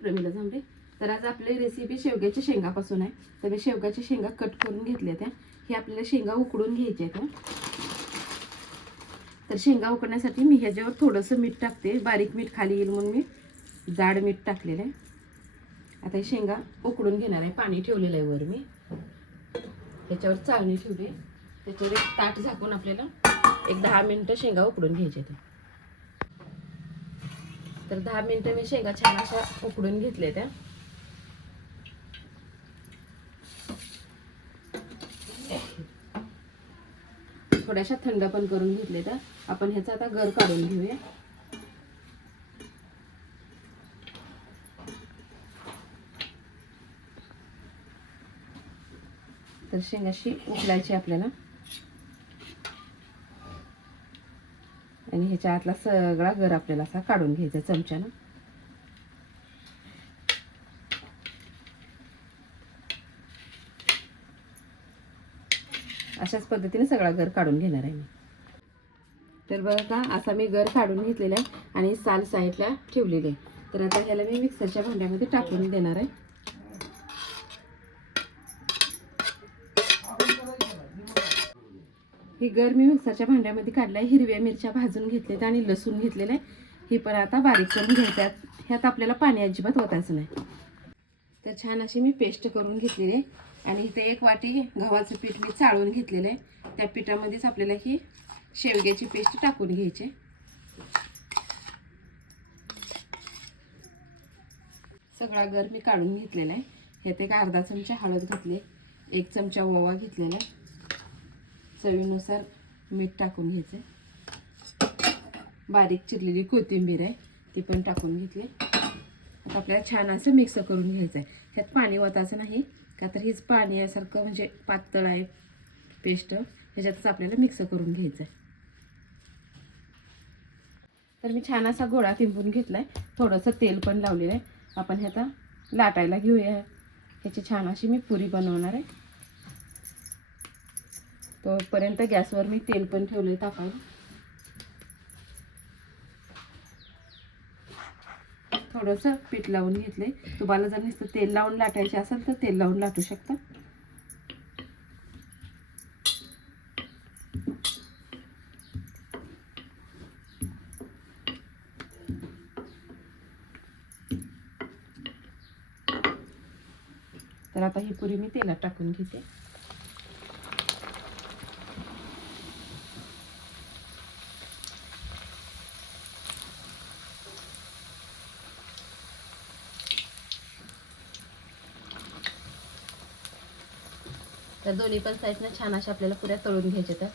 प्रमिला झांबरे तर आज आपली रेसिपी शेवग्याच्या शेंगापासून आहे. तर मी शेवग्याच्या शेंगा कट करून घेतल्या त्या. हे आपल्याला शेंगा उकडून घ्यायच्या आहेत तर शेंगा उकडण्यासाठी मी ह्याच्यावर थोडंसं मीठ टाकते. बारीक मीठ खाली येईल म्हणून मी जाड मीठ टाकलेलं आहे. आता हे शेंगा उकडून घेणार आहे. पाणी ठेवलेलं आहे वर मी. ह्याच्यावर चाळणी ठेवली त्याच्यावर एक ताट झाकून आपल्याला एक दहा मिनटं शेंगा उकडून घ्यायच्या त्या तर दहा मिनटं मी शेंगा छान अशा उकडून घेतले त्या. थोड्याशा थंड पण करून घेतले त्या. आपण ह्याचा आता गर काढून घेऊया. तर शेंगाशी उकडायची आपल्याला. आणि ह्याच्या आतला सगळा गर आपल्याला असा काढून घ्यायचा चमच्यानं. अशाच पद्धतीने सगळा गर काढून घेणार आहे मी. तर बघा असा मी गर काढून घेतलेला आहे आणि साल साईडला ठेवलेले आहे. तर आता ह्याला मी मिक्सरच्या भांड्यामध्ये टाकून देणार आहे. ही गर मी मिक्सरच्या भांड्यामध्ये काढलाय हिरव्या मिरच्या भाजून घेतल्यात आणि लसूण घेतलेलं आहे. हे पण आता बारीक करून घ्यायच्यात. ह्यात आपल्याला पाणी अजिबात होताच नाही. तर छान अशी मी पेस्ट करून घेतलेली आहे. आणि इथे एक वाटी गव्हाचं पीठ मी चाळून घेतलेलं आहे. त्या पिठामध्येच आपल्याला ही शेवग्याची पेस्ट टाकून घ्यायची सगळा गर मी काढून घेतलेला आहे. ह्यात एक अर्धा चमचा हळद घेतले एक चमचा ओवा घेतलेला आहे. चवीनुसार मीठ टाकून घ्यायचं. बारीक चिरलेली कोथिंबीर आहे ती पण टाकून घेतली. आता आपल्याला छान असं मिक्स करून घ्यायचं आहे ह्यात पाणी ओतायचं नाही का तर हीच पाणी यासारखं म्हणजे पातळ आहे पेस्ट ह्याच्यातच आपल्याला मिक्स करून घ्यायचं आहे तर मी छान असा गोळा तिंबून घेतला आहे थोडंसं तेल पण लावलेलं आहे. आपण ह्याचा लाटायला घेऊया. ह्याची छान अशी मी पुरी बनवणार आहे. तोपर्यंत गॅसवर मी तेल पण ठेवलं आहे तापायला. थोडंसं पीठ लावून घेतले तुम्हाला जर नुसतं तेल लावून लाटायचे असेल तर तेल लावून लाटू शकता. तर आता ही पुरी मी तेलात टाकून घेते. तर दोन्ही पण साईजनं छान अशा आपल्याला पुऱ्या तळून घ्यायच्या तर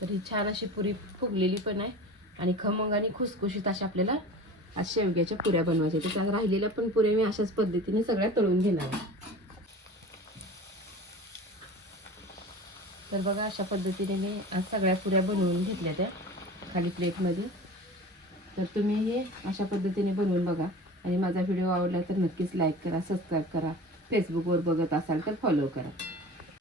तर ही छान अशी पुरी फुगलेली पण आहे आणि खमंग आणि खुसखुशीत अशा आपल्याला आज शेवग्याच्या पुऱ्या बनवायच्या त्याच्या राहिलेल्या पण पुऱ्या मी अशाच पद्धतीने सगळ्या तळून घेणार आहे. तर बघा अशा पद्धतीने मी आज सगळ्या पुऱ्या बनवून घेतल्या त्या खाली प्लेटमध्ये तर तुम्ही हे अशा पद्धतीने बनवून बघा. आणि माझा व्हिडिओ आवडला तर नक्कीच लाईक करा सबस्क्राईब करा. फेसबुकवर बघत असाल तर फॉलो करा.